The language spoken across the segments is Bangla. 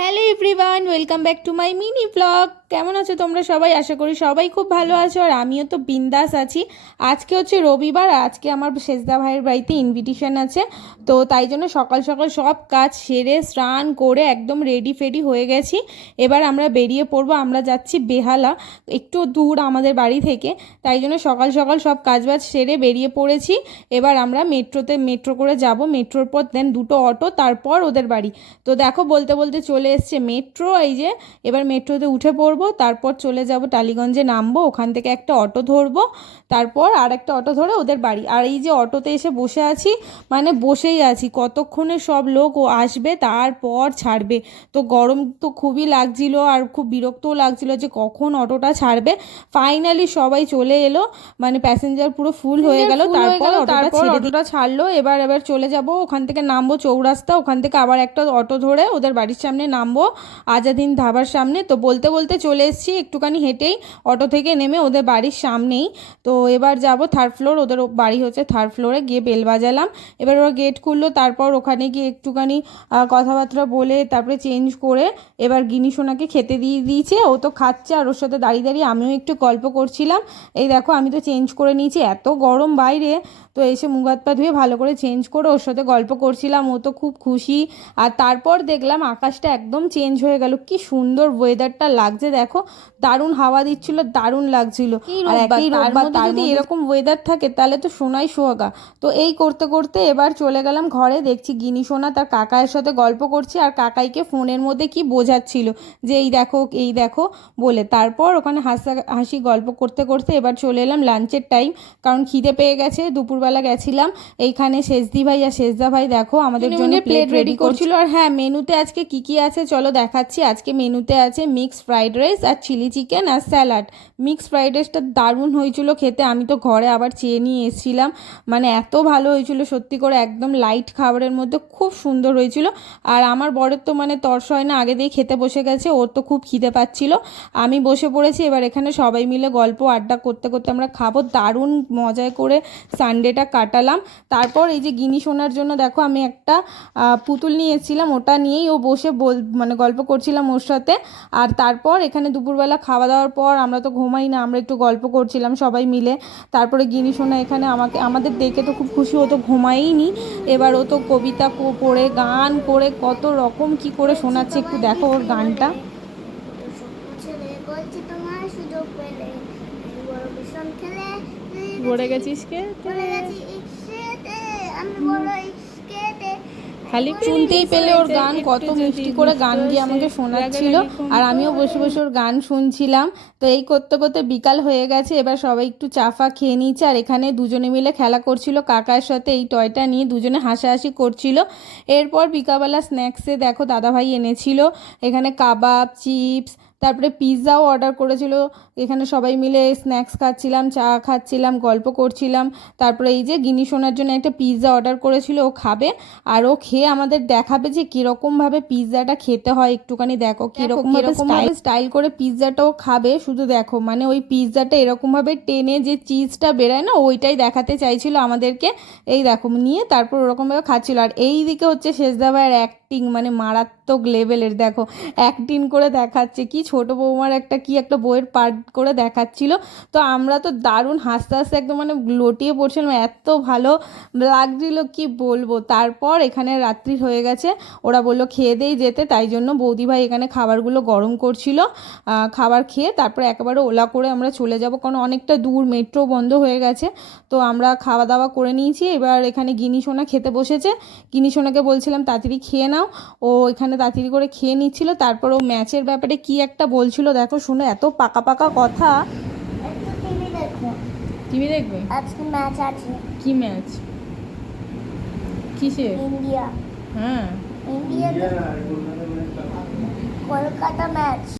Hello everyone, welcome back to my mini blog. কেমন আছো তোমরা সবাই? আশা করি সবাই খুব ভালো আছো আর আমিও তো বিন্দাস আছি। আজকে হচ্ছে রবিবার, আজকে আমার শেষদা ভাইয়ের বাড়িতে ইনভিটেশন আছে। তো তাই জন্য সকাল সকাল সব কাজ সেরে, স্নান করে একদম রেডি ফেডি হয়ে গেছি। এবার আমরা বেরিয়ে পড়ব, আমরা যাচ্ছি বেহালা, একটু দূর আমাদের বাড়ি থেকে। তাই জন্য সকাল সকাল সব কাজবাজ সেরে বেরিয়ে পড়েছি। এবার আমরা মেট্রোতে, মেট্রো করে যাব। মেট্রোর পর দেন দুটো অটো, তারপর ওদের বাড়ি। তো দেখো বলতে বলতে চলে এসছে মেট্রো এই যে এবার মেট্রোতে উঠে পড়ব তারপর চলে যাব টালিগঞ্জে নামবো ওখান থেকে একটা অটো ধরবো তারপর আর একটা অটো ধরে ওদের বাড়ি। আর এই যে অটোতে এসে বসে আছি মানে বসেই আছি কতক্ষণে সব লোক ও আসবে তারপর ছাড়বে। তো গরম তো খুবই লাগছিল আর খুব বিরক্তও লাগছিল যে কখন অটোটা ছাড়বে। ফাইনালি সবাই চলে এলো মানে প্যাসেঞ্জার পুরো ফুল হয়ে গেল তারপর তারপর অটোটা ছাড়লো এবার এবার চলে যাব ওখান থেকে নামবো চৌরাস্তা ওখান থেকে আবার একটা অটো ধরে ওদের বাড়ির সামনে নামবো, আজাদিন ধাবার সামনে। তো বলতে বলতে চলে এসেছি, একটুখানি হেঁটেই অটো থেকে নেমে ওদের বাড়ির সামনেই। তো এবার যাব থার্ড ফ্লোর ওদের বাড়ি হচ্ছে থার্ড ফ্লোরে গিয়ে বেল বাজালাম। এবার ওরা গেট খুললো, তারপর ওখানে গিয়ে একটুখানি কথাবার্তা বলে, তারপরে চেঞ্জ করে এবার গিনি সোনাকে খেতে দিয়ে দিয়েছে। ও তো খাচ্ছে আর ওর সাথে দাঁড়িয়ে দাঁড়িয়ে আমিও একটু গল্প করছিলাম। এই দেখো, আমি তো চেঞ্জ করে নিয়েছি, এত গরম বাইরে। তো এসে মুখ হাত পা ধুয়ে ভালো করে চেঞ্জ করে ওর সাথে গল্প করছিলাম, ও তো খুব খুশি। আর তারপর দেখলাম আকাশটা একদম চেঞ্জ হয়ে গেল। কি সুন্দর ওয়েদারটা লাগছে দেখো। দারুণ হাওয়া দিচ্ছিল দারুণ লাগছিল। আর একই রোববার যদি এরকম ওয়েদার থাকে তাহলে তো সোনাই সোহাগা। তো এই করতে করতে এবার চলে গেলাম ঘরে দেখছি গিনি সোনা তার কাকায়ের সাথে গল্প করছে আর কাকাইকে ফোনের মধ্যে কি বোঝাচ্ছিল। যে এই দেখো এই দেখো বলে। তারপর ওখানে হাসা হাসি গল্প করতে করতে এবার চলে এলাম লাঞ্চের টাইম কারণ খিদে পেয়ে গেছে দুপুরবেলা গেছিলাম। এইখানে শেষদি ভাই আর শেষদা ভাই দেখো আমাদের জন্য প্লেট রেডি করছিল। আর হ্যাঁ মেনুতে আজকে কি কি আছে চলো দেখাচ্ছি। আজকে মেনুতে আছে মিক্স ফ্রাইড রাইস আর চিলি চিকেন আর স্যালাড মিক্স ফ্রাইড রাইসটা দারুণ হয়েছিল খেতে। আমি তো ঘরে আবার চেয়ে নিয়ে এসেছিলাম। মানে এত ভালো হয়েছিল, সত্যি করে একদম লাইট খাবারের মধ্যে খুব সুন্দর হয়েছিল। আর আমার বরের তো মানে তর্স হয় না, আগে দিয়ে খেতে বসে গেছে, ওর তো খুব খিদে পাচ্ছিল। আমি বসে পড়েছি, এবার এখানে সবাই মিলে গল্প আড্ডা করতে করতে আমরা খাব। দারুণ মজায় করে সানডেটা কাটালাম। তারপর এই যে গিনি শোনার জন্য, দেখো আমি একটা পুতুল নিয়ে এসেছিলাম, ওটা নিয়েই ও বসে বল মানে গল্প করছিলাম ওর সাথে। আর তারপর এখানে দুপুরবেলা খাওয়া দাওয়ার পর আমরা তো ঘুমাই না আমরা একটু গল্প করছিলাম সবাই মিলে। তারপরে গিনি শোনা এখানে আমাকে আমাদের দেখে তো খুব খুশি ও তো ঘুমাইনি এবার ও তো কবিতা পড়ে গান করে কত রকম কি করে শোনাচ্ছে একটু দেখো ওর গানটা। পড়ে গেছিস কে? আমি বড় খালি শুনতেই পেলে ওর গান, কত মিষ্টি করে গান দিয়ে আমাকে শোনাচ্ছিল। আর আমিও বসে বসে ওর গান শুনছিলাম। তো এই করতে করতে বিকাল হয়ে গেছে, এবার সবাই একটু চাফা খেয়ে নিচ্ছে আর এখানে দুজনে মিলে খেলা করছিল কাকার সাথে। এই টয়টা নিয়ে দুজনে হাসাহাসি করছিল। এরপর বিকালবেলা স্ন্যাক্সে দেখো দাদাভাই এনেছিল। এখানে কাবাব চিপস তারপরে পিৎজাও অর্ডার করেছিল। এখানে সবাই মিলে স্ন্যাক্স খাচ্ছিলাম চা খাচ্ছিলাম গল্প করছিলাম। তারপরে এই যে গিনি শোনার জন্য একটা পিৎজা অর্ডার করেছিল ও খাবে আর ও খেয়ে আমাদের দেখাবে যে কীরকমভাবে পিৎজাটা খেতে হয়। একটুখানি দেখো কীরকমভাবে স্টাইল স্টাইল করে পিৎজাটাও খাবে। শুধু দেখো মানে ওই পিৎজাটা এরকমভাবে টেনে যে চিজটা বেরোয় না ওইটাই দেখাতে চাইছিল আমাদেরকে। এই দেখো নিয়ে তারপর ওরকমভাবে খাচ্ছিল। আর এই দিকে হচ্ছে শেষদা ভাইয়ের অ্যাক্টিং মানে মারাত্মক লেভেলের, দেখো অ্যাক্টিং করে দেখাচ্ছে, কি ছোট বৌমার একটা, কি একটা বইয়ের পার্ট করে দেখাচ্ছিল। তো আমরা তো দারুণ হাসতে হাসতে একদম মানে লটিয়ে পড়ছিলাম, এত ভালো লাগছিল, কি বলব? তারপর এখানে রাত্রি হয়ে গেছে, ওরা বলল খেয়ে দেই যেতে, তাই জন্য বৌদি ভাই এখানে খাবারগুলো গরম করছিল খাবার খেয়ে তারপরে একেবারে ওলা করে আমরা চলে যাব, কারণ অনেকটা দূর, মেট্রো বন্ধ হয়ে গেছে। তো আমরা খাওয়া দাওয়া করে নিয়েছি, এবার এখানে গিনি সোনা খেতে বসেছে গিনি সোনাকে বলছিলাম, তাড়াতাড়ি খেয়ে নাও। ও এখানে তাড়াতাড়ি করে খেয়ে নিচ্ছিল তারপর ও ম্যাচের ব্যাপারে কি একটা বলছিল দেখো শুনে এত পাকা পাকা কথা। টিভি দেখবে? আজকে ম্যাচ আছে। কি ম্যাচ? কিসে ইন্ডিয়া। হ্যাঁ। India Kolkata match.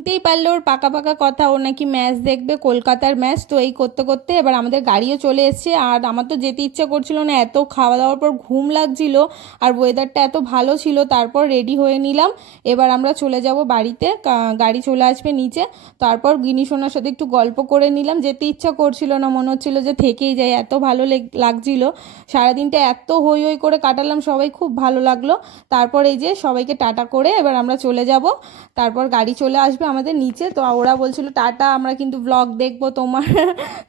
শুনতেই পারল ওর পাকা পাকা কথা। ও নাকি ম্যাচ দেখবে, কলকাতার ম্যাচ। তো এই করতে করতে এবার আমাদের গাড়িও চলে এসছে। আর আমার তো যেতে ইচ্ছা করছিল না, এত খাওয়া দাওয়ার পর ঘুম লাগছিল। আর ওয়েদারটা এত ভালো ছিল, তারপর রেডি হয়ে নিলাম। এবার আমরা চলে যাব বাড়িতে গাড়ি চলে আসবে নিচে। তারপর গিনি সোনার সাথে একটু গল্প করে নিলাম। যেতে ইচ্ছা করছিল না, মনে হচ্ছিল যে থেকেই যাই, এত ভালো লেগ- লাগছিল। সারাদিনটা এত হই হই করে কাটালাম, সবাই খুব ভালো লাগল। তারপর এই যে সবাইকে টাটা করে এবার আমরা চলে যাব। তারপর গাড়ি চলে আসবে আমাদের নিচে, তো ওরা বলছিল, টাটা, আমরা কিন্তু ব্লগ দেখব তোমার।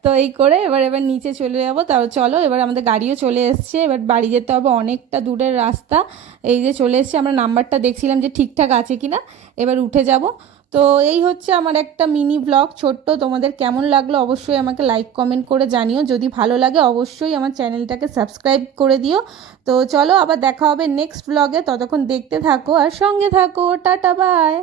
তো এই করে এবার এবার নিচে চলে যাব। তাও চলো, এবার আমাদের গাড়িও চলে এসছে। এবার বাড়ি যেতে হবে অনেকটা দূরের রাস্তা। এই যে চলে এসছে, আমরা নাম্বারটা দেখছিলাম যে ঠিকঠাক আছে কি না এবার উঠে যাব। তো এই হচ্ছে আমার একটা মিনি ব্লগ ছোট্ট। তোমাদের কেমন লাগল অবশ্যই আমাকে লাইক কমেন্ট করে জানিও। যদি ভালো লাগে, অবশ্যই আমার চ্যানেলটাকে সাবস্ক্রাইব করে দিও। তো চলো, আবার দেখা হবে নেক্সট ব্লগে ততক্ষণ দেখতে থাকো আর সঙ্গে থাকো। Tata bye